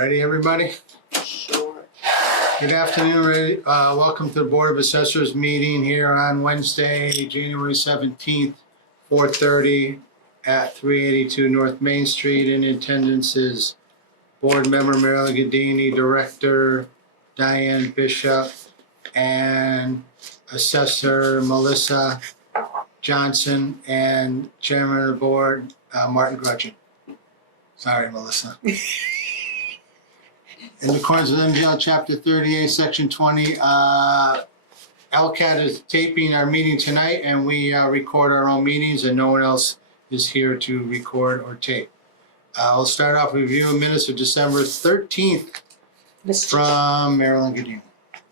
Ready, everybody? Sure. Good afternoon. Welcome to the Board of Assessors meeting here on Wednesday, January 17th, 4:30 at 382 North Main Street. In attendance is Board Member Marilyn Gadini, Director Diane Bishop, and Assessor Melissa Johnson, and Chairman of the Board, Martin Grudgeon. Sorry, Melissa. In accordance with MGL Chapter 38, Section 20, LCAT is taping our meeting tonight, and we record our own meetings, and no one else is here to record or tape. I'll start off with review of minutes of December 13th from Marilyn Gadini.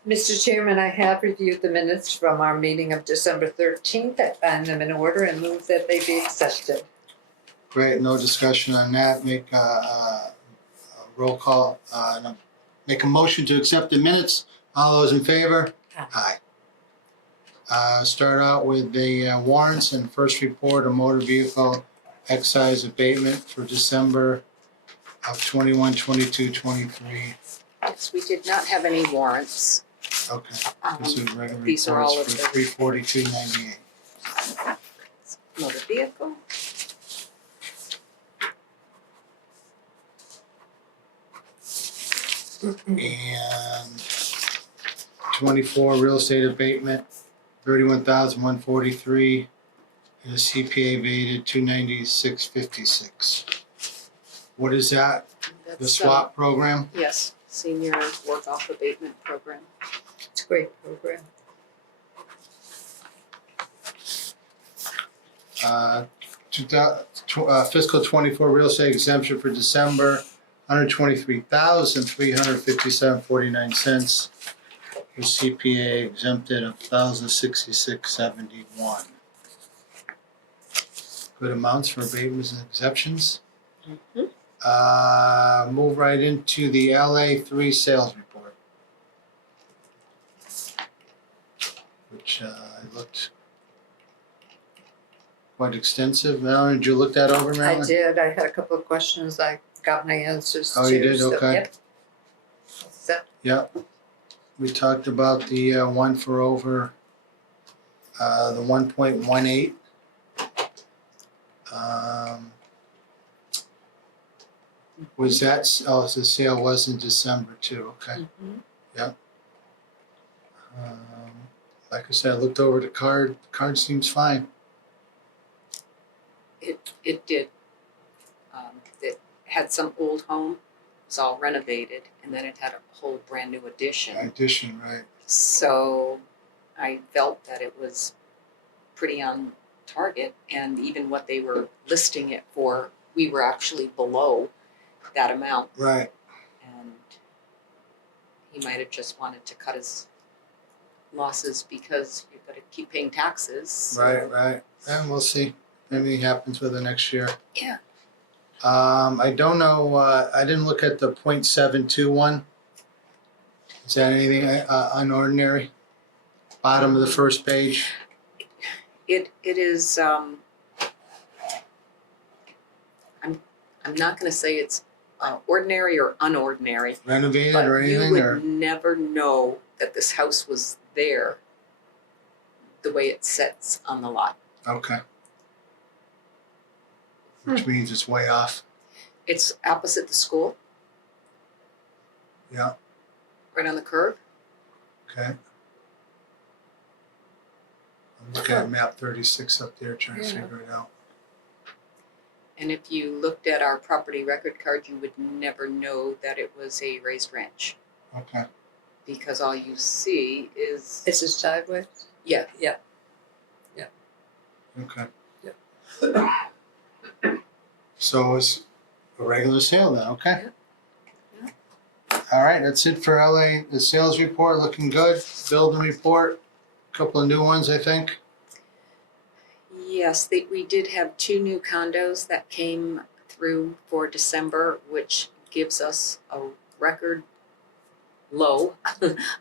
Mr. Chairman, I have reviewed the minutes from our meeting of December 13th. I find them in order and move that they be accepted. Great, no discussion on that. Make a roll call. Make a motion to accept the minutes. All those in favor? Aye. Start out with the warrants and first report of motor vehicle excise abatement for December of 21, 22, 23. Yes, we did not have any warrants. Okay. This is regular These are all reports of for the 342.98. motor vehicle. And 24 real estate abatement, 31,143, and the CPA evaded 296.56. What is that? The That's, swap program? Yes, senior work off abatement program. It's a great program. Fiscal 24 real estate exemption for December, 123,357.49 cents. The CPA exempted 1,066.71. Good amounts for abatements and exceptions. Mm-hmm. Move right into the LA3 sales report, which looked quite extensive. Marilyn, did you look that over, Marilyn? I did. I had a couple of questions. I got my answers to. Oh, you did? So, Okay. Yep. So, Yep. We talked about the one for over the 1.18. Was that, oh, the sale was in December too, okay. mhm. Like I said, I looked over the card. The card seems fine. It did. It had some old home, it was all renovated, and then it had a whole brand new addition. Addition, right. So I felt that it was pretty on target, and even what they were listing it for, we were actually below that amount. Right. And he might have just wanted to cut his losses because you've got to keep paying taxes. So. Right. And we'll see. Maybe it happens with the next year. Yeah. I don't know, I didn't look at the .72 one. Is that anything unordinary? Bottom of the first page. It is. I'm not going to say it's ordinary or unordinary, Renovated but or you anything, would or? never know that this house was there the way it sits on the lot. Okay. Which means it's way off. It's opposite the school, Yeah, right on the curb. okay. I'm looking at map 36 up there, trying to Yeah. figure it out. And if you looked at our property record card, you would never know that it was a raised ranch Okay. because all you see is This is sideways? yeah. Okay. Yep. So it's a regular sale then, okay? Yeah. All right, that's it for LA. The sales report looking good. Building report, a couple of new ones, I think. Yes, we did have 2 new condos that came through for December, which gives us a record low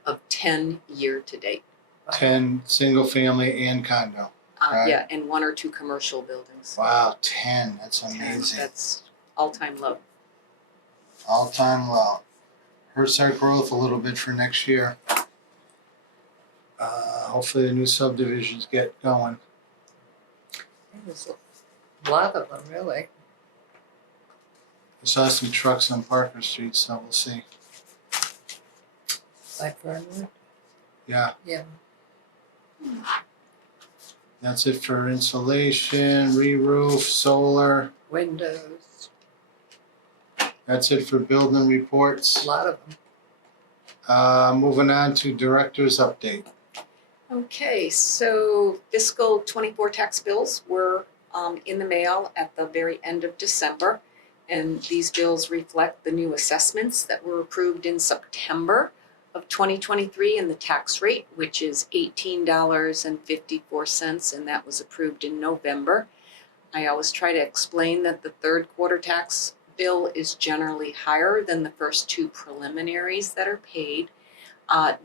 of 10 year to date. 10 single family and condo. Right. Yeah, and 1 or 2 commercial buildings. Wow, 10. That's 10, amazing. that's all-time low. all-time low. Hurts our growth a little bit for next year. Hopefully the new subdivisions get going. There's a lot of them, really. I saw some trucks on Parker Street, so we'll see. Like Fernwood? Yeah, Yeah. that's it for insulation, re-roof, solar. Windows, That's it for building a reports. lot of them. Moving on to director's update. Okay, so fiscal '24 tax bills were in the mail at the very end of December. And these bills reflect the new assessments that were approved in September of 2023 and the tax rate, which is $18.54, and that was approved in November. I always try to explain that the third quarter tax bill is generally higher than the first two preliminaries that are paid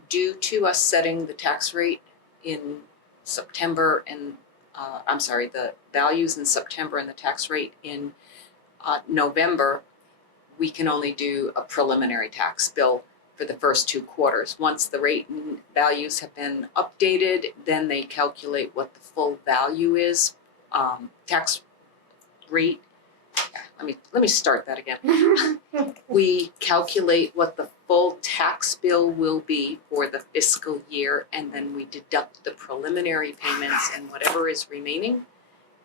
due to us setting the tax rate in September and the values in September and the tax rate in November. We can only do a preliminary tax bill for the first two quarters. Once the rate and values have been updated, then they calculate what the full value is. Tax rate. Let me start that again. We calculate what the full tax bill will be for the fiscal year, and then we deduct the preliminary payments, and whatever is remaining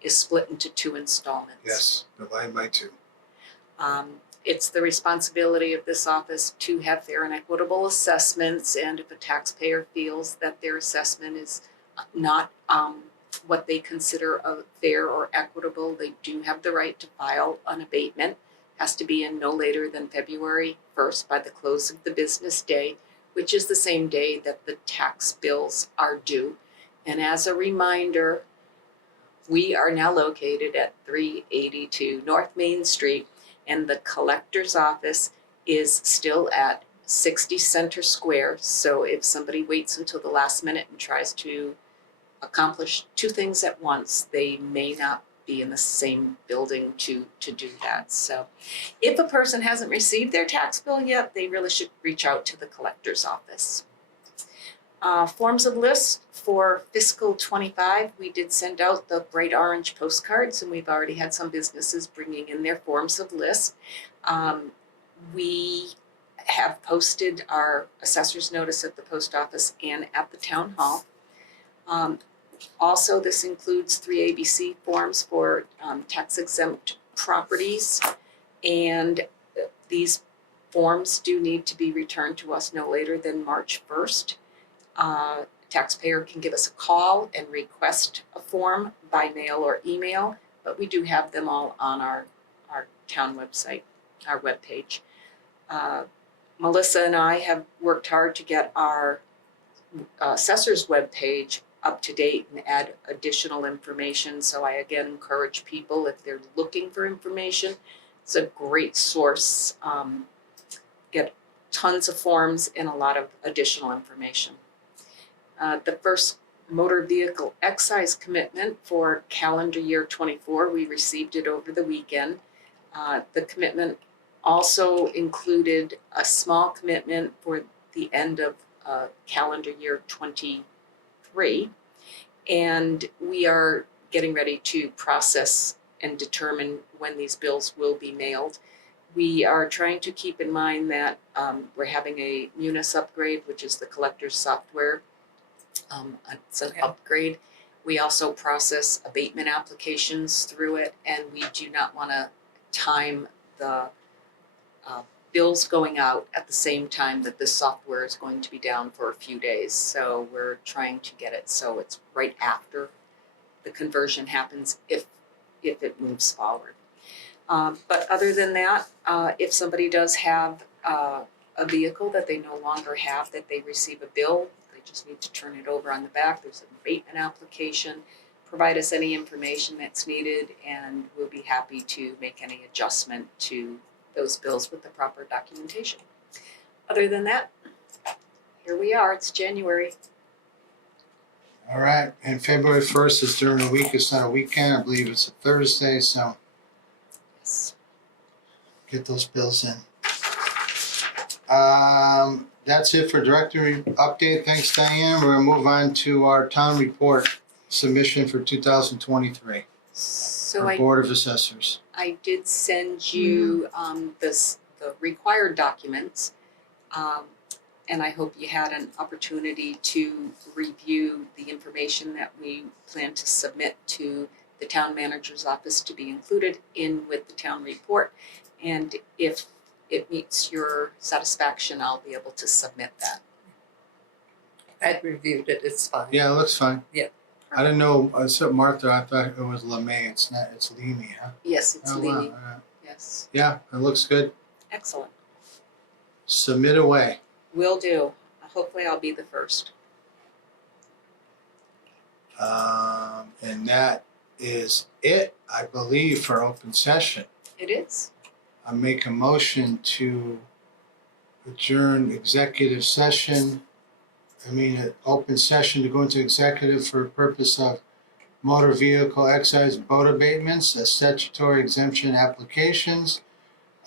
is split into two installments. Yes, divide by 2. It's the responsibility of this office to have fair and equitable assessments, and if a taxpayer feels that their assessment is not what they consider fair or equitable, they do have the right to file an abatement. Has to be in no later than February 1st by the close of the business day, which is the same day that the tax bills are due. And as a reminder, we are now located at 382 North Main Street, and the collector's office is still at 60 Center Square. So if somebody waits until the last minute and tries to accomplish two things at once, they may not be in the same building to do that. So if a person hasn't received their tax bill yet, they really should reach out to the collector's office. Forms of list for fiscal '25, we did send out the bright orange postcards, and we've already had some businesses bringing in their forms of list. We have posted our assessor's notice at the post office and at the town hall. Also, this includes 3 ABC forms for tax exempt properties, and these forms do need to be returned to us no later than March 1st. Taxpayer can give us a call and request a form by mail or email, but we do have them all on our town website, our webpage. Melissa and I have worked hard to get our assessor's webpage up to date and add additional information. So I again encourage people, if they're looking for information, it's a great source. Get tons of forms and a lot of additional information. The first motor vehicle excise commitment for calendar year '24, we received it over the weekend. The commitment also included a small commitment for the end of calendar year '23, and we are getting ready to process and determine when these bills will be mailed. We are trying to keep in mind that we're having a Munis upgrade, which is the collector's software. It's an upgrade. We also process abatement applications through it, and we do not want to time the bills going out at the same time that this software is going to be down for a few days. So we're trying to get it so it's right after the conversion happens, if it moves forward. But other than that, if somebody does have a vehicle that they no longer have, that they receive a bill, they just need to turn it over on the back. There's an abatement application. Provide us any information that's needed, and we'll be happy to make any adjustment to those bills with the proper documentation. Other than that, here we are. It's January. All right, and February 1st is during the week. It's not a weekend. I believe it's a Thursday, so Yes. get those bills in. That's it for director update. Thanks, Diane. We're gonna move on to our town report submission for 2023. So For Board of Assessors. I did send you the required documents. And I hope you had an opportunity to review the information that we plan to submit to the town manager's office to be included in with the town report. And if it meets your satisfaction, I'll be able to submit that. I'd reviewed it, it's fine. Yeah, it looks fine. Yeah. I didn't know, I said Martha, I thought it was LeMay. It's not, it's Leamy, huh? Yes, it's Oh, wow. Leamy. All right. Yes, Yeah, it looks good. excellent. Submit away. Will do. Hopefully I'll be the first. And that is it, I believe, for open session. It is. I make a motion to adjourn executive session. Open session to go into executive for purpose of motor vehicle excise boat abatements, statutory exemption applications.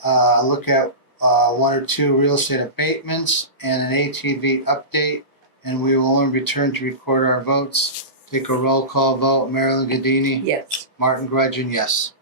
Look at one or two real estate abatements and an ATV update, and we will only return to record our votes. Take a roll call vote. Marilyn Gadini, Yes. Martin Gudgeon, yes.